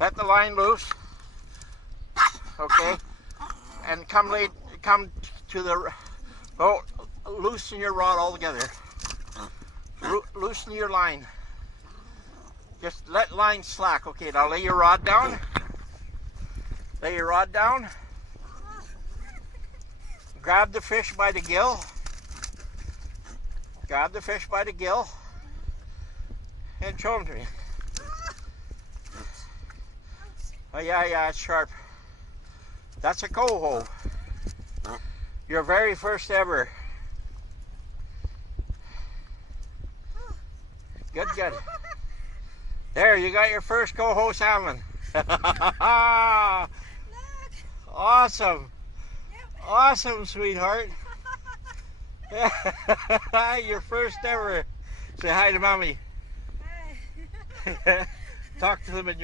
Let the line loose. Okay. And come to the, oh, loosen your rod altogether. Loosen your line. Just let line slack. Okay, now lay your rod down. Lay your rod down. Grab the fish by the gill. Grab the fish by the gill. And show them to me. Oh yeah, it's sharp. That's a coho. Your very first ever. Good. There, you got your first coho salmon. Awesome. Awesome, sweetheart. Your first ever. Say hi to mommy. Talk to them in your